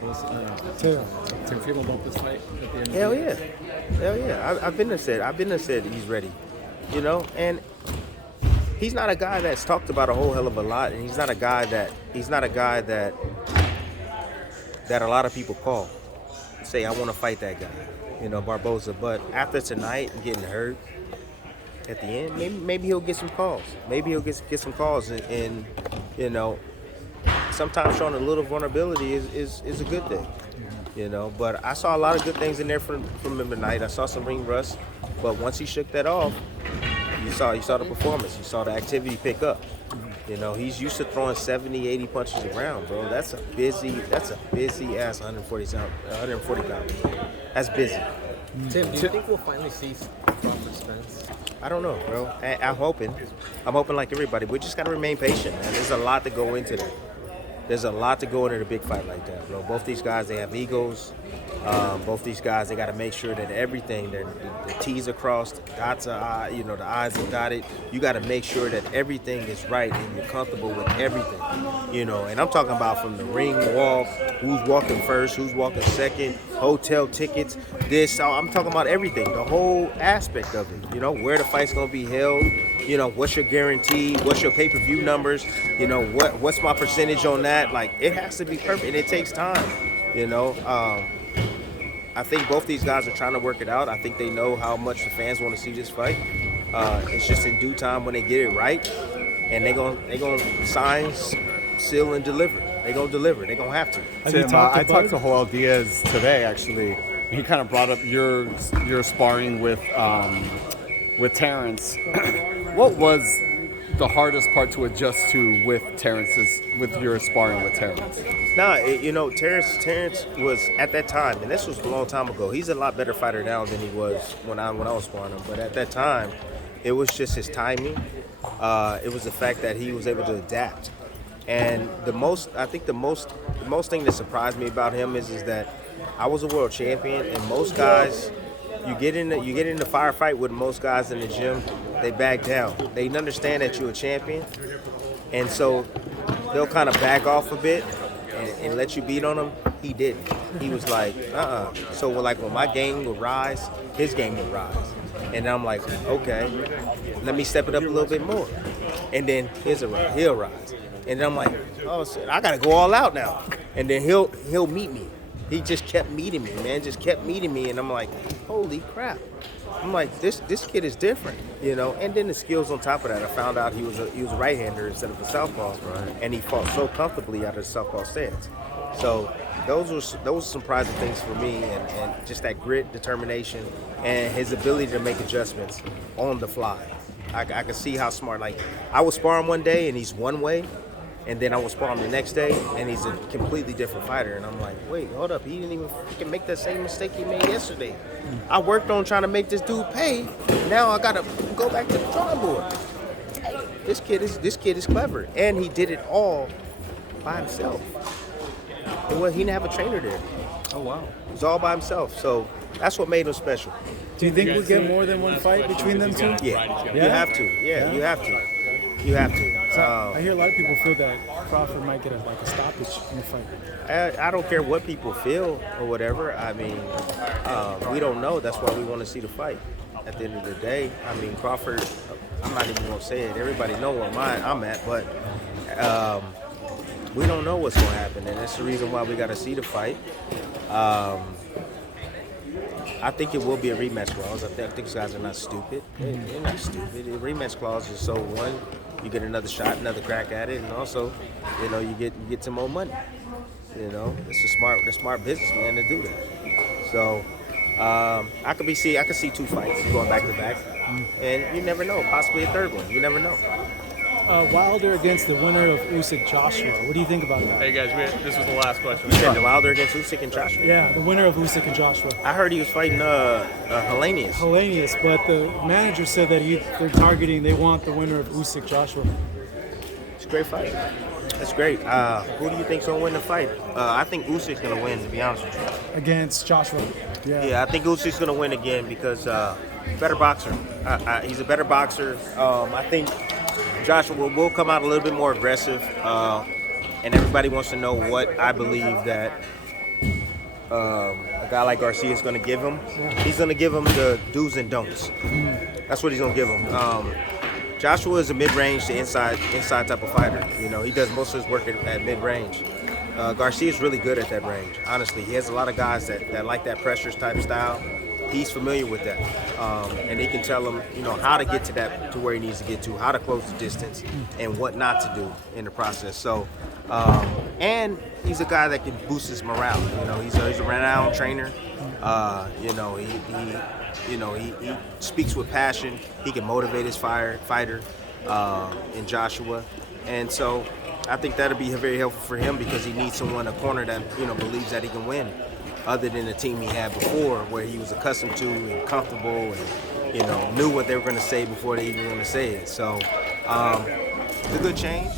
both to feel about this fight at the end? Hell yeah. I've been there said he's ready, and he's not a guy that's talked about a whole hell of a lot, and he's not a guy that a lot of people call, say I want to fight that guy, Barboza. But after tonight and getting hurt at the end, maybe he'll get some calls. Maybe he'll get some calls, and sometimes showing a little vulnerability is a good thing, But I saw a lot of good things in there from him tonight. I saw some ring rust, but once he shook that off, you saw the performance. You saw the activity pick up. He's used to throwing 70, 80 punches around, bro. That's a busy ass 140 pounds. That's busy. Tim, do you think we'll finally see Crawford Spence? I don't know, bro. I'm hoping like everybody. We just gotta remain patient, man. There's a lot to go into that. There's a lot to go into a big fight like that, bro. Both these guys, they have egos. Both these guys, they got to make sure that everything, the T's are crossed, the dots are I, the I's are dotted. You got to make sure that everything is right and you're comfortable with everything, And I'm talking about from the ring walk, who's walking first, who's walking second, hotel tickets, this. I'm talking about everything, the whole aspect of it. Where the fight's gonna be held. What's your guarantee? What's your pay-per-view numbers? What's my percentage on that? Like, it has to be perfect, and it takes time. I think both these guys are trying to work it out. I think they know how much the fans want to see this fight. It's just in due time when they get it right, and they gonna sign, seal, and deliver. They gonna deliver. They gonna have to. Tim, I talked to Joel Diaz today. Actually, he kind of brought up your sparring with Terence. What was the hardest part to adjust to with your sparring with Terence? Terence was at that time, and this was a long time ago. He's a lot better fighter now than he was when I was sparring him. But at that time, it was just his timing. It was the fact that he was able to adapt. And the most thing that surprised me about him is that I was a world champion, and most guys, you get in the firefight with most guys in the gym, they back down. They understand that you're a champion, and so they'll kind of back off a bit and let you beat on him. He didn't. He was like, So when my game would rise, his game would rise, and I'm like, okay, let me step it up a little bit more, and then he'll rise, and then I'm like, oh, shit, I gotta go all out now, and then he'll meet me. He just kept meeting me, man. Just kept meeting me, and I'm like, holy crap! I'm like, this kid is different, And then the skills on top of that, I found out he was a right-hander instead of a southpaw, right. And he fought so comfortably out of the southpaw stance. So those were surprising things for me, and just that grit, determination, and his ability to make adjustments on the fly. I could see how smart. Like, I was sparring one day, and he's one way. And then I was sparring the next day, and he's a completely different fighter. And I'm like, wait, hold up. He didn't even freaking make that same mistake he made yesterday. I worked on trying to make this dude pay. Now I got to go back to the drawing board. This kid is clever. And he did it all by himself. He didn't have a trainer there. Oh, wow. It was all by himself. So that's what made him special. Do you think we get more than one fight between them two? Yeah. You have to. Yeah, you have to. You have to. I hear a lot of people feel that Crawford might get a stoppage in the fight. I don't care what people feel or whatever. I mean, we don't know. That's why we want to see the fight. At the end of the day, I mean, Crawford, I'm not even going to say it. Everybody know where I'm at, but we don't know what's going to happen, and that's the reason why we got to see the fight. I think it will be a rematch clause. I think these guys are not stupid. They're not stupid. The rematch clause is so, one, you get another shot, another crack at it, and also, you get some more money. It's a smart businessman to do that. So I could see two fights going back to back, and you never know. Possibly a third one. You never know. Wilder against the winner of Usyk Joshua. What do you think about that? Hey guys, this was the last question. You said the Wilder against Usyk and Joshua? Yeah, the winner of Usyk and Joshua. I heard he was fighting Helenius. Helenius, but the manager said that they want the winner of Usyk Joshua. It's a great fight. That's great. Who do you think's gonna win the fight? I think Usyk's gonna win, to be honest with you. Against Joshua. Yeah, I think Usyk's gonna win again because better boxer. He's a better boxer. I think Joshua will come out a little bit more aggressive, and everybody wants to know what I believe that a guy like Garcia is going to give him. He's going to give him the do's and don'ts. That's what he's going to give him. Joshua is a mid-range to inside type of fighter. You know, he does most of his work at mid-range. Garcia is really good at that range. Honestly, he has a lot of guys that like that pressure type style. He's familiar with that, and they can tell him, you know, how to get to where he needs to get to, how to close the distance, and what not to do in the process. So, and he's a guy that can boost his morale. You know, he's a renowned trainer. You know, he speaks with passion. He can motivate his fighter in Joshua, and so I think that'll be very helpful for him because he needs someone, a corner that, you know, believes that he can win, other than the team he had before, where he was accustomed to and comfortable and, you know, knew what they were going to say before they even want to say it. So it's a good change.